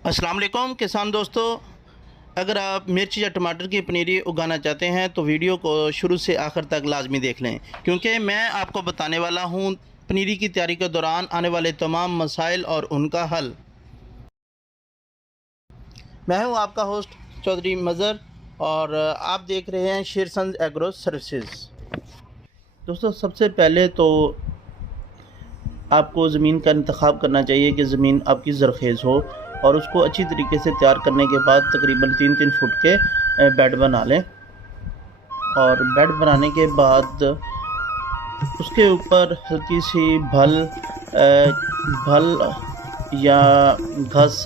अस्सलाम वालेकुम किसान दोस्तों, अगर आप मिर्च या टमाटर की पनीरी उगाना चाहते हैं तो वीडियो को शुरू से आखिर तक लाजमी देख लें, क्योंकि मैं आपको बताने वाला हूं पनीरी की तैयारी के दौरान आने वाले तमाम मसाइल और उनका हल। मैं हूं आपका होस्ट चौधरी मज़र और आप देख रहे हैं शेरसंज एग्रो सर्विसेज। दोस्तों, सबसे पहले तो आपको ज़मीन का इंतखाब करना चाहिए कि ज़मीन आपकी ज़रख़ेज़ हो और उसको अच्छी तरीके से तैयार करने के बाद तकरीबन 3-3 फुट के बेड बना लें। और बेड बनाने के बाद उसके ऊपर हल्की सी भल या घास,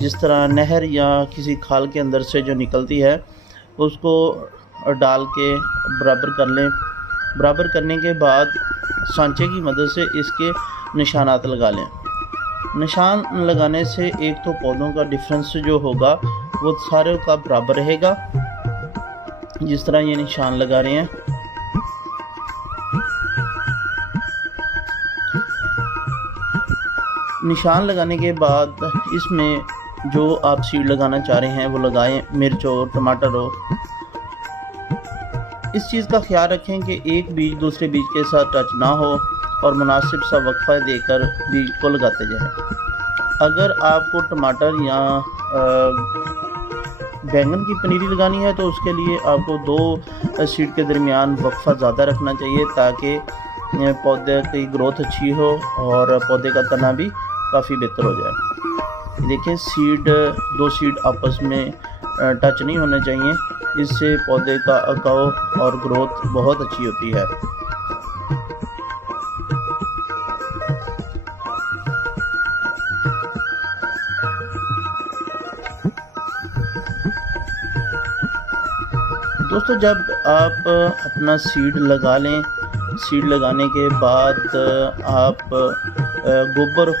जिस तरह नहर या किसी खाल के अंदर से जो निकलती है, उसको डाल के बराबर कर लें। बराबर करने के बाद सांचे की मदद से इसके निशानात लगा लें। निशान लगाने से एक तो पौधों का डिफरेंस जो होगा वो सारे का बराबर रहेगा, जिस तरह ये निशान लगा रहे हैं। निशान लगाने के बाद इसमें जो आप सीड लगाना चाह रहे हैं वो लगाएं, मिर्च हो, टमाटर हो। इस चीज़ का ख्याल रखें कि एक बीज दूसरे बीज के साथ टच ना हो और मुनासिब सा वक्फा देकर बीज को लगाते जाएं। अगर आपको टमाटर या बैंगन की पनीरी लगानी है तो उसके लिए आपको 2 सीड के दरमियान वक्फा ज़्यादा रखना चाहिए, ताकि पौधे की ग्रोथ अच्छी हो और पौधे का तना भी काफ़ी बेहतर हो जाए। देखिए, 2 सीड आपस में टच नहीं होने चाहिए, इससे पौधे का अकाव और ग्रोथ बहुत अच्छी होती है। दोस्तों, जब आप अपना सीड लगा लें, सीड लगाने के बाद आप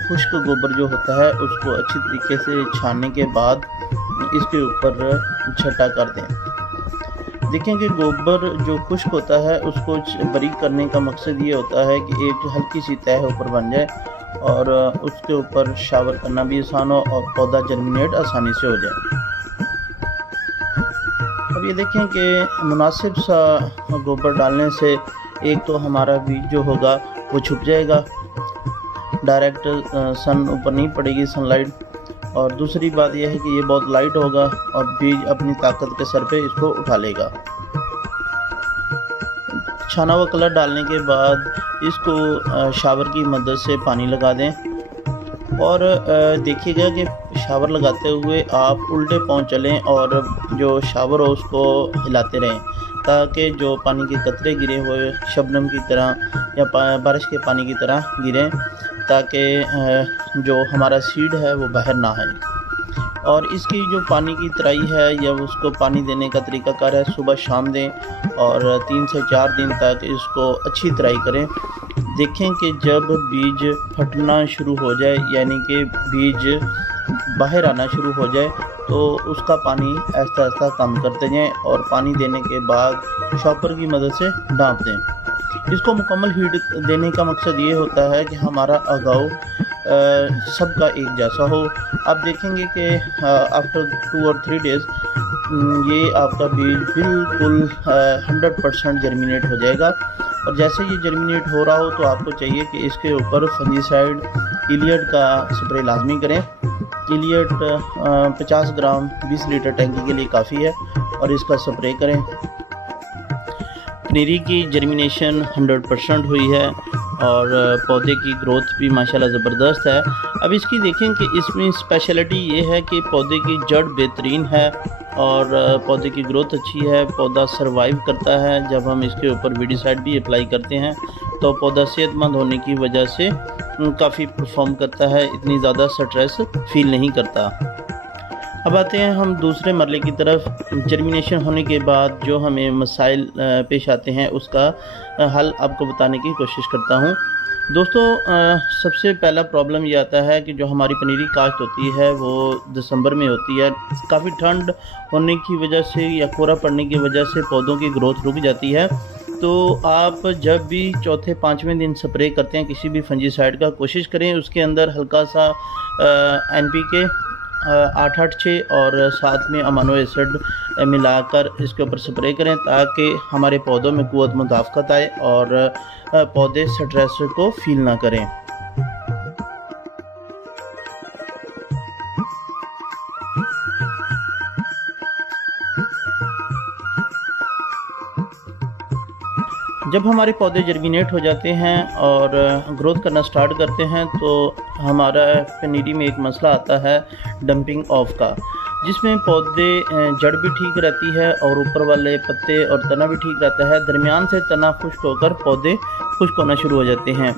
खुश्क गोबर जो होता है उसको अच्छी तरीके से छानने के बाद इसके ऊपर छटा कर दें। देखें कि गोबर जो खुश्क होता है उसको बारीक करने का मकसद ये होता है कि एक हल्की सी तह ऊपर बन जाए और उसके ऊपर शावर करना भी आसान हो और पौधा जर्मिनेट आसानी से हो जाए। अब ये देखें कि मुनासिब सा गोबर डालने से एक तो हमारा बीज जो होगा वो छुप जाएगा, डायरेक्ट सन ऊपर नहीं पड़ेगी सनलाइट, और दूसरी बात यह है कि ये बहुत लाइट होगा और बीज अपनी ताकत के सर पे इसको उठा लेगा। छाना हुआ कलर डालने के बाद इसको शावर की मदद से पानी लगा दें और देखिएगा कि शावर लगाते हुए आप उल्टे पाँव चलें और जो शावर हो उसको हिलाते रहें, ताकि जो पानी के कतरे गिरे हुए शबनम की तरह या बारिश के पानी की तरह गिरें, ताकि जो हमारा सीड है वो बाहर ना आए। और इसकी जो पानी की तराई है या उसको पानी देने का तरीकाकार है, सुबह शाम दें और 3 से 4 दिन तक इसको अच्छी तराई करें। देखें कि जब बीज फटना शुरू हो जाए, यानी कि बीज बाहर आना शुरू हो जाए, तो उसका पानी आहिस्ता आहिस्ता कम करते जाएं और पानी देने के बाद शॉपर की मदद से ढाँप दें। इसको मुकम्मल हीट देने का मकसद ये होता है कि हमारा अगाव सबका एक जैसा हो। आप देखेंगे कि आफ्टर 2 और 3 डेज़ ये आपका बीज बिल्कुल 100% जर्मिनेट हो जाएगा। और जैसे ये जर्मिनेट हो रहा हो तो आपको चाहिए कि इसके ऊपर फंजीसाइड इलियट का स्प्रे लाजमी करें। इलियट 50 ग्राम 20 लीटर टैंकी के लिए काफ़ी है और इसका स्प्रे करें। पनीरी की जर्मिनेशन 100% हुई है और पौधे की ग्रोथ भी माशाल्लाह ज़बरदस्त है। अब इसकी देखें कि इसमें स्पेशलिटी ये है कि पौधे की जड़ बेहतरीन है और पौधे की ग्रोथ अच्छी है, पौधा सरवाइव करता है। जब हम इसके ऊपर वीडिसाइड भी अप्लाई करते हैं तो पौधा सेहतमंद होने की वजह से काफ़ी परफॉर्म करता है, इतनी ज़्यादा स्ट्रेस फील नहीं करता। अब आते हैं हम दूसरे मरले की तरफ। जर्मिनेशन होने के बाद जो हमें मसाइल पेश आते हैं उसका हल आपको बताने की कोशिश करता हूँ। दोस्तों, सबसे पहला प्रॉब्लम ये आता है कि जो हमारी पनीरी काश्त होती है वो दिसंबर में होती है। काफ़ी ठंड होने की वजह से या कोहरा पड़ने की वजह से पौधों की ग्रोथ रुक जाती है। तो आप जब भी चौथे 5वें दिन स्प्रे करते हैं किसी भी फंजीसाइड का, कोशिश करें उसके अंदर हल्का सा NPK 886 और साथ में अमानो एसिड मिलाकर इसके ऊपर स्प्रे करें ताकि हमारे पौधों में क़ुव्वत मुदाफ़क़त आए और पौधे स्ट्रेस को फील ना करें। जब हमारे पौधे जर्मिनेट हो जाते हैं और ग्रोथ करना स्टार्ट करते हैं तो हमारा पनीरी में एक मसला आता है डंपिंग ऑफ का, जिसमें पौधे जड़ भी ठीक रहती है और ऊपर वाले पत्ते और तना भी ठीक रहता है। दरमियान से तना खुश्क होकर पौधे खुश्क होना शुरू हो जाते हैं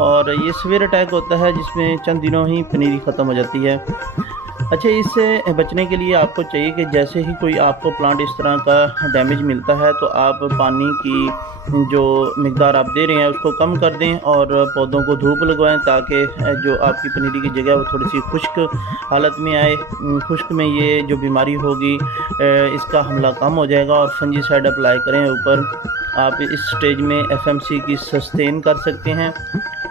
और ये सीवियर अटैक होता है जिसमें चंद दिनों ही पनीरी ख़त्म हो जाती है। अच्छा, इससे बचने के लिए आपको चाहिए कि जैसे ही कोई आपको प्लांट इस तरह का डैमेज मिलता है तो आप पानी की जो मिकदार आप दे रहे हैं उसको कम कर दें और पौधों को धूप लगवाएं ताकि जो आपकी पनीरी की जगह वो थोड़ी सी खुश्क हालत में आए। खुश्क में ये जो बीमारी होगी इसका हमला कम हो जाएगा और फंजीसाइड अप्लाई करें ऊपर। आप इस स्टेज में FMC की सस्टेन कर सकते हैं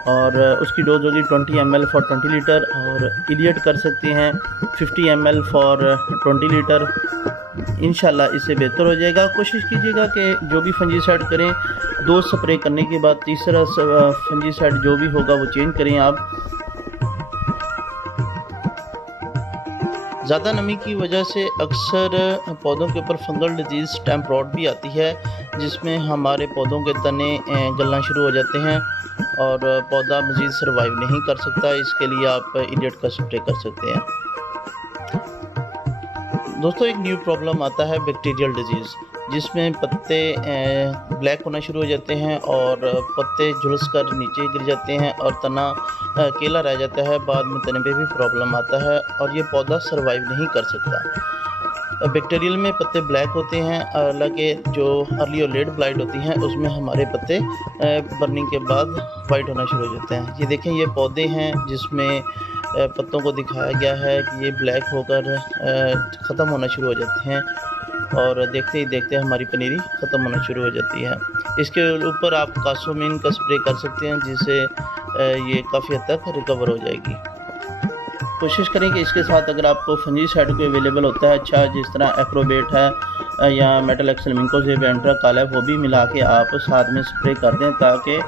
और उसकी डोज होगी 20 ml फॉर 20 लीटर और इलियट कर सकते हैं 50 ml फॉर 20 लीटर। इंशाल्लाह इससे बेहतर हो जाएगा। कोशिश कीजिएगा कि जो भी फंजीसाइड करें 2 स्प्रे करने के बाद तीसरा फंजीसाइड जो भी होगा वो चेंज करें आप। ज़्यादा नमी की वजह से अक्सर पौधों के ऊपर फंगल डिजीज़ स्टेम रॉट भी आती है जिसमें हमारे पौधों के तने गलना शुरू हो जाते हैं और पौधा मज़ीद सर्वाइव नहीं कर सकता। इसके लिए आप इलियट का स्प्रे कर सकते हैं। दोस्तों, एक न्यू प्रॉब्लम आता है बैक्टीरियल डिजीज़, जिसमें पत्ते ब्लैक होना शुरू हो जाते हैं और पत्ते झुलस कर नीचे गिर जाते हैं और तना केला रह जाता है। बाद में तने पे भी प्रॉब्लम आता है और ये पौधा सर्वाइव नहीं कर सकता। बैक्टीरियल में पत्ते ब्लैक होते हैं, हालांकि जो अर्ली और लेट ब्लाइट होती हैं उसमें हमारे पत्ते बर्निंग के बाद वाइट होना शुरू हो जाते हैं। ये देखें, ये पौधे हैं जिसमें पत्तों को दिखाया गया है कि ये ब्लैक होकर ख़त्म होना शुरू हो जाते हैं और देखते ही देखते हमारी पनीरी ख़त्म होना शुरू हो जाती है। इसके ऊपर आप कासोमिन का स्प्रे कर सकते हैं जिससे ये काफ़ी हद तक रिकवर हो जाएगी। कोशिश करें कि इसके साथ अगर आपको फंजीसाइड कोई अवेलेबल होता है अच्छा, जिस तरह एक्रोबेट है या मेटल एक्सल मिंकोजेब एंट्रा काला, वो भी मिला के आप साथ में स्प्रे कर दें ताकि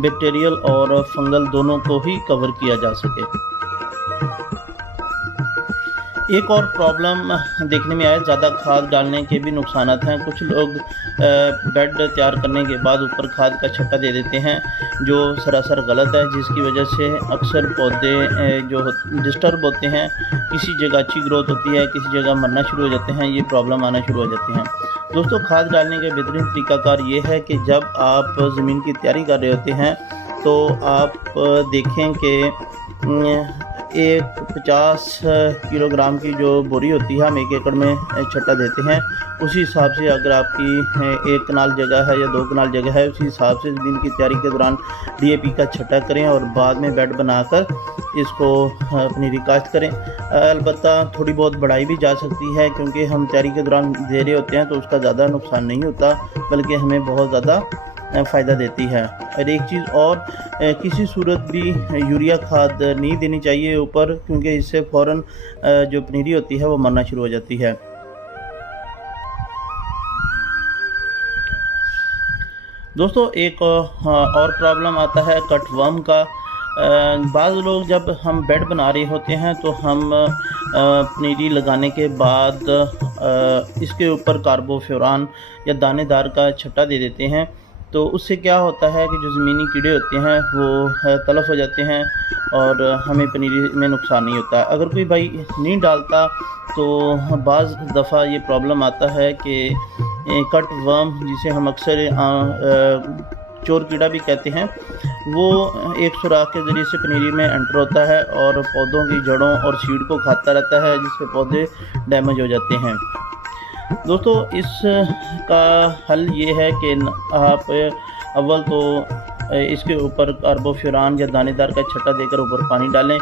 बैक्टीरियल और फंगल दोनों को ही कवर किया जा सके। एक और प्रॉब्लम देखने में आया, ज़्यादा खाद डालने के भी नुकसान हैं। कुछ लोग बेड तैयार करने के बाद ऊपर खाद का छट्टा दे देते हैं जो सरासर गलत है, जिसकी वजह से अक्सर पौधे जो डिस्टर्ब होते हैं। किसी जगह अच्छी ग्रोथ होती है, किसी जगह मरना शुरू हो जाते हैं, ये प्रॉब्लम आना शुरू हो जाती हैं। दोस्तों, खाद डालने का बेहतरीन तरीकाकार ये है कि जब आप ज़मीन की तैयारी कर रहे होते हैं तो आप देखें कि एक 50 किलोग्राम की जो बोरी होती है हम 1 एकड़ में छट्टा देते हैं। उसी हिसाब से अगर आपकी 1 कनाल जगह है या 2 कनाल जगह है, उसी हिसाब से ज़मीन की तैयारी के दौरान DAP का छट्टा करें और बाद में बेड बनाकर इसको पनीरी काश्त करें। अलबत्ता थोड़ी बहुत बढ़ाई भी जा सकती है क्योंकि हम तैयारी के दौरान दे रहे होते हैं तो उसका ज़्यादा नुकसान नहीं होता बल्कि हमें बहुत ज़्यादा फ़ायदा देती है। और एक चीज़ और, किसी सूरत भी यूरिया खाद नहीं देनी चाहिए ऊपर, क्योंकि इससे फ़ौरन जो पनीरी होती है वो मरना शुरू हो जाती है। दोस्तों, एक और प्रॉब्लम आता है कटवर्म का। बाज़ लोग जब हम बेड बना रहे होते हैं तो हम पनीरी लगाने के बाद इसके ऊपर कार्बोफ्यूरान या दानेदार का छट्टा दे देते हैं, तो उससे क्या होता है कि जो ज़मीनी कीड़े होते हैं वो तलफ हो जाते हैं और हमें पनीरी में नुकसान नहीं होता। अगर कोई भाई नहीं डालता तो बाज़ दफ़ा ये प्रॉब्लम आता है कि कट वर्म, जिसे हम अक्सर चोर कीड़ा भी कहते हैं, वो एक सुराख के ज़रिए से पनीरी में एंटर होता है और पौधों की जड़ों और सीड को खाता रहता है, जिससे पौधे डैमेज हो जाते हैं। दोस्तों, इसका हल ये है कि आप अव्वल तो इसके ऊपर कार्बोफ्यूरान या दानेदार का छट्टा देकर ऊपर पानी डालें,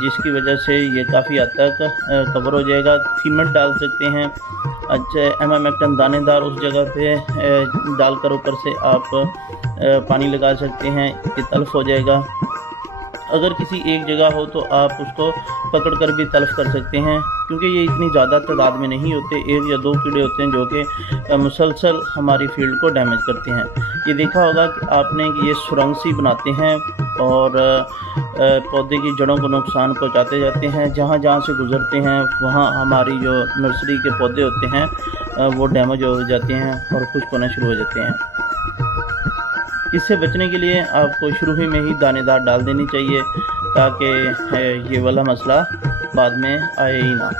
जिसकी वजह से ये काफ़ी हद तक कवर हो जाएगा। थीमट डाल सकते हैं, अच्छा एमामेक्टन दानेदार उस जगह पे डालकर ऊपर से आप पानी लगा सकते हैं, ये तल्फ हो जाएगा। अगर किसी एक जगह हो तो आप उसको पकड़ कर भी तलब कर सकते हैं, क्योंकि ये इतनी ज़्यादा तादाद में नहीं होते। 1 या 2 कीड़े होते हैं जो कि मुसलसल हमारी फील्ड को डैमेज करते हैं। ये देखा होगा कि आपने कि ये सुरंग सी बनाते हैं और पौधे की जड़ों को नुकसान पहुंचाते जाते हैं। जहाँ जहाँ से गुज़रते हैं वहाँ हमारी जो नर्सरी के पौधे होते हैं वो डैमेज हो जाते हैं और खुश्क होना शुरू हो जाते हैं। इससे बचने के लिए आपको शुरू ही में ही दानेदार डाल देनी चाहिए, ताकि ये वाला मसला बाद में आए ही ना।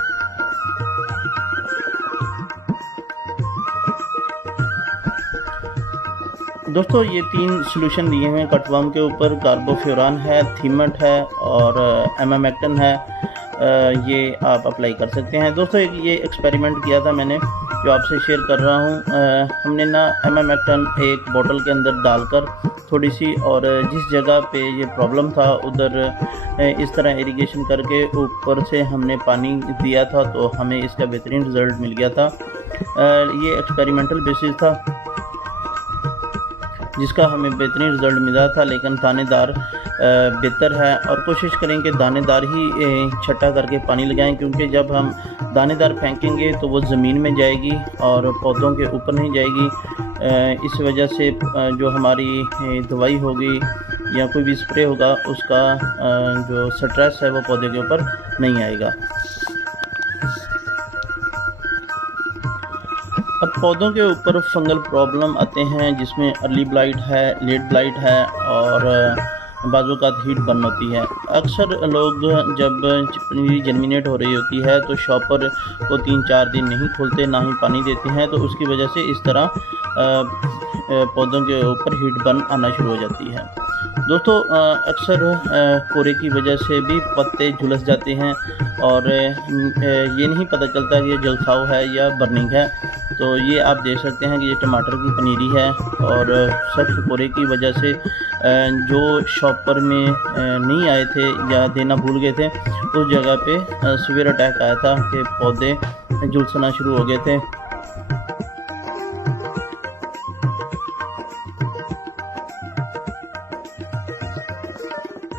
दोस्तों ये 3 सॉल्यूशन दिए हुए हैं कटवर्म के ऊपर। कार्बोफ्यूरान है, थीमट है और एमामेक्टिन है। ये आप अप्लाई कर सकते हैं। दोस्तों ये एक्सपेरिमेंट किया था मैंने, जो आपसे शेयर कर रहा हूँ। हमने ना एमामेक्टिन एक बोतल के अंदर डालकर थोड़ी सी, और जिस जगह पे ये प्रॉब्लम था उधर इस तरह इरिगेशन करके ऊपर से हमने पानी दिया था, तो हमें इसका बेहतरीन रिज़ल्ट मिल गया था। ये एक्सपेरिमेंटल बेसिस था जिसका हमें बेहतरीन रिज़ल्ट मिला था, लेकिन दानेदार बेहतर है। और कोशिश करें कि दानेदार ही छटा करके पानी लगाएं, क्योंकि जब हम दानेदार फेंकेंगे तो वो ज़मीन में जाएगी और पौधों के ऊपर नहीं जाएगी। इस वजह से जो हमारी दवाई होगी या कोई भी स्प्रे होगा उसका जो स्ट्रेस है वो पौधे के ऊपर नहीं आएगा। अब पौधों के ऊपर फंगल प्रॉब्लम आते हैं, जिसमें अर्ली ब्लाइट है, लेट ब्लाइट है और बाज़-औक़ात हीट बर्न होती है। अक्सर लोग जब पनीरी जर्मिनेट हो रही होती है तो शॉपर को 3-4 दिन नहीं खोलते, ना ही पानी देते हैं, तो उसकी वजह से इस तरह पौधों के ऊपर हीट बर्न आना शुरू हो जाती है। दोस्तों अक्सर कोरे की वजह से भी पत्ते झुलस जाते हैं और ये नहीं पता चलता कि ये जलसाव है या बर्निंग है। तो ये आप देख सकते हैं कि ये टमाटर की पनीरी है और सख्त कोरे की वजह से जो शॉपर में नहीं आए थे या देना भूल गए थे, उस जगह पे सीवियर अटैक आया था कि पौधे झुलसना शुरू हो गए थे।